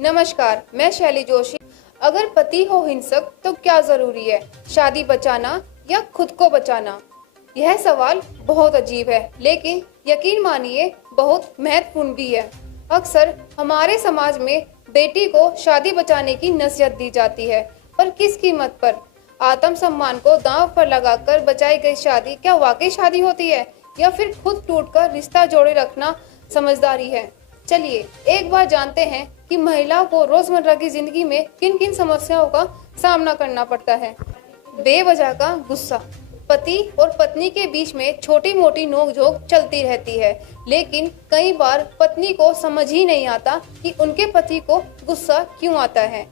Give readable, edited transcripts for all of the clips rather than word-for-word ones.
नमस्कार, मैं शैली जोशी। अगर पति हो हिंसक तो क्या जरूरी है, शादी बचाना या खुद को बचाना? यह सवाल बहुत अजीब है, लेकिन यकीन मानिए बहुत महत्वपूर्ण भी है। अक्सर हमारे समाज में बेटी को शादी बचाने की नसीहत दी जाती है, पर किस कीमत पर? आत्मसम्मान को दांव पर लगाकर बचाई गई शादी क्या वाकई शादी होती है, या फिर खुद टूटकर रिश्ता जोड़े रखना समझदारी है? चलिए एक बार जानते हैं कि महिलाओं को रोजमर्रा की जिंदगी में किन किन समस्याओं का सामना करना पड़ता है। बेवजह का गुस्सा। पति और पत्नी के बीच में छोटी मोटी नोकझोंक चलती रहती है, लेकिन कई बार पत्नी को समझ ही नहीं आता कि उनके पति को गुस्सा क्यों आता है।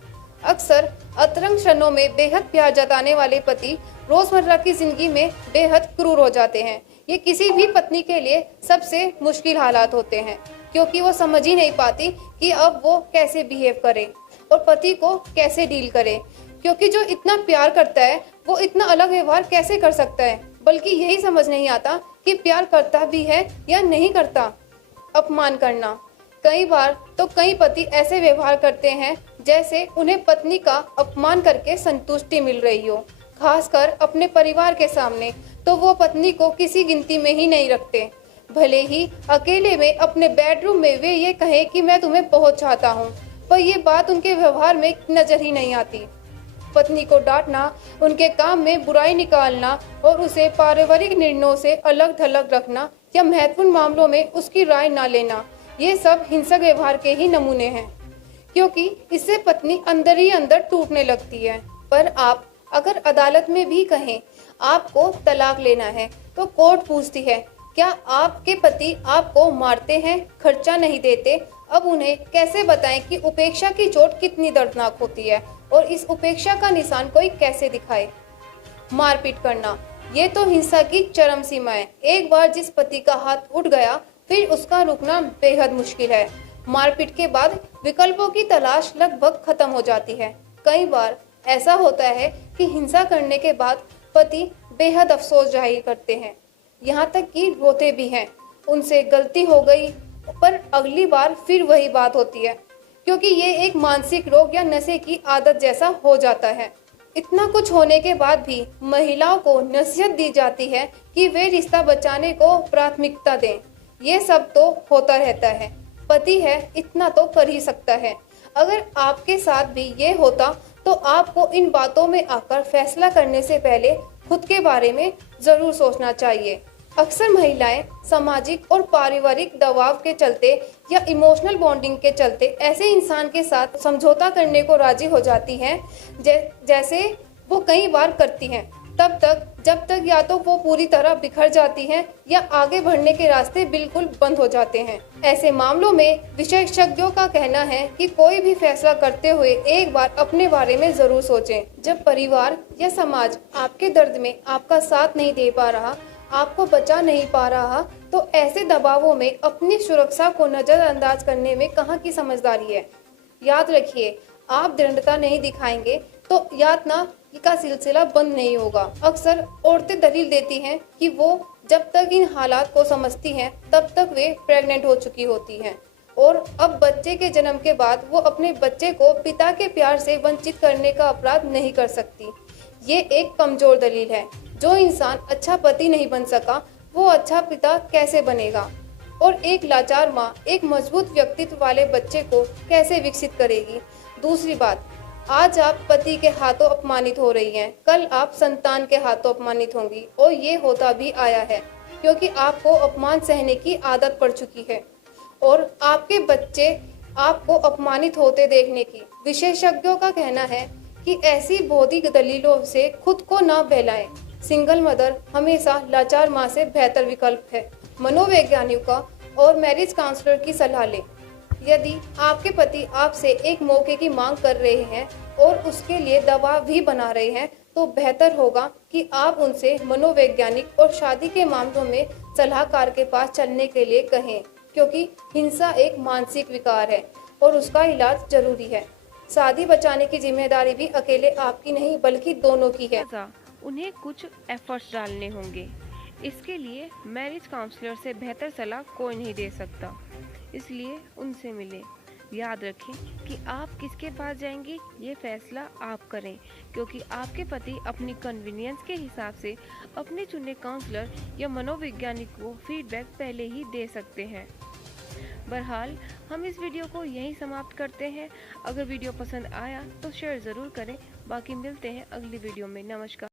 अक्सर अंतरंग क्षणों में बेहद प्यार जताने वाले पति रोजमर्रा की जिंदगी में बेहद क्रूर हो जाते हैं। ये किसी भी पत्नी के लिए सबसे मुश्किल हालात होते हैं, क्योंकि वो समझ ही नहीं पाती कि अब वो कैसे बिहेव करे और पति को कैसे डील करे, क्योंकि जो इतना प्यार करता है वो इतना अलग व्यवहार कैसे कर सकता है। बल्कि यही समझ नहीं आता कि प्यार करता भी है या नहीं करता। अपमान करना। कई बार तो कई पति ऐसे व्यवहार करते हैं जैसे उन्हें पत्नी का अपमान करके संतुष्टि मिल रही हो, खासकर अपने परिवार के सामने तो वो पत्नी को किसी गिनती में ही नहीं रखते। भले ही अकेले में अपने बेडरूम में वे ये कहें कि मैं तुम्हें बहुत चाहता हूँ, पर ये बात उनके व्यवहार में नजर ही नहीं आती। पत्नी को डांटना, उनके काम में बुराई निकालना और उसे पारिवारिक निर्णयों से अलग थलग रखना या महत्वपूर्ण मामलों में उसकी राय ना लेना, ये सब हिंसक व्यवहार के ही नमूने हैं, क्योंकि इससे पत्नी अंदर ही अंदर टूटने लगती है। पर आप अगर अदालत में भी कहें आपको तलाक लेना है तो कोर्ट पूछती है, क्या आपके पति आपको मारते हैं, खर्चा नहीं देते? अब उन्हें कैसे बताएं कि उपेक्षा की चोट कितनी दर्दनाक होती है और इस उपेक्षा का निशान कोई कैसे दिखाए? मारपीट करना, ये तो हिंसा की चरम सीमा है। एक बार जिस पति का हाथ उठ गया फिर उसका रुकना बेहद मुश्किल है। मारपीट के बाद विकल्पों की तलाश लगभग खत्म हो जाती है। कई बार ऐसा होता है कि हिंसा करने के बाद पति बेहद अफसोस जाहिर करते हैं, यहाँ तक कि रोते भी हैं। उनसे गलती हो गई, पर अगली बार फिर वही बात होती है, क्योंकि ये एक मानसिक रोग या नशे की आदत जैसा हो जाता है। इतना कुछ होने के बाद भी महिलाओं को नसीहत दी जाती है कि वे रिश्ता बचाने को प्राथमिकता दें। ये सब तो होता रहता है, पति है इतना तो कर ही सकता है। अगर आपके साथ भी ये होता तो आपको इन बातों में आकर फैसला करने से पहले खुद के बारे में जरूर सोचना चाहिए। अक्सर महिलाएं सामाजिक और पारिवारिक दबाव के चलते या इमोशनल बॉन्डिंग के चलते ऐसे इंसान के साथ समझौता करने को राजी हो जाती हैं, जैसे वो कई बार करती हैं, तब तक जब तक या तो वो पूरी तरह बिखर जाती हैं या आगे बढ़ने के रास्ते बिल्कुल बंद हो जाते हैं। ऐसे मामलों में विशेषज्ञों का कहना है कि कोई भी फैसला करते हुए एक बार अपने बारे में जरूर सोचें। जब परिवार या समाज आपके दर्द में आपका साथ नहीं दे पा रहा, आपको बचा नहीं पा रहा, तो ऐसे दबावों में अपनी सुरक्षा को नजरअंदाज करने में कहाँ की समझदारी है। याद रखिए, आप दृढ़ता नहीं दिखाएंगे तो यातना का सिलसिला बंद नहीं होगा। अक्सर औरतें दलील देती हैं कि वो जब तक इन हालात को समझती हैं तब तक वे प्रेग्नेंट हो चुकी होती हैं और अब बच्चे के जन्म के बाद वो अपने बच्चे को पिता के प्यार से वंचित करने का अपराध नहीं कर सकती। ये एक कमजोर दलील है। जो इंसान अच्छा पति नहीं बन सका वो अच्छा पिता कैसे बनेगा? और एक लाचार माँ एक मजबूत व्यक्तित्व वाले बच्चे को कैसे विकसित करेगी? दूसरी बात, आज आप पति के हाथों अपमानित हो रही हैं, कल आप संतान के हाथों अपमानित होंगी, और ये होता भी आया है क्योंकि आपको अपमान सहने की आदत पड़ चुकी है और आपके बच्चे आपको अपमानित होते देखने की। विशेषज्ञों का कहना है कि ऐसी बौद्धिक दलीलों से खुद को ना बहलाएं। सिंगल मदर हमेशा लाचार माँ से बेहतर विकल्प है। मनोवैज्ञानिकों और मैरिज काउंसलर की सलाह लें। यदि आपके पति आपसे एक मौके की मांग कर रहे हैं और उसके लिए दबाव भी बना रहे हैं, तो बेहतर होगा कि आप उनसे मनोवैज्ञानिक और शादी के मामलों में सलाहकार के पास चलने के लिए कहें, क्योंकि हिंसा एक मानसिक विकार है और उसका इलाज जरूरी है। शादी बचाने की जिम्मेदारी भी अकेले आपकी नहीं बल्कि दोनों की है। उन्हें कुछ एफर्ट्स डालने होंगे। इसके लिए मैरिज काउंसलर से बेहतर सलाह कोई नहीं दे सकता, इसलिए उनसे मिलें। याद रखें कि आप किसके पास जाएंगे ये फैसला आप करें, क्योंकि आपके पति अपनी कन्वीनियंस के हिसाब से अपने चुने काउंसलर या मनोवैज्ञानिक को फीडबैक पहले ही दे सकते हैं। बहरहाल हम इस वीडियो को यहीं समाप्त करते हैं। अगर वीडियो पसंद आया तो शेयर ज़रूर करें। बाकी मिलते हैं अगली वीडियो में। नमस्कार।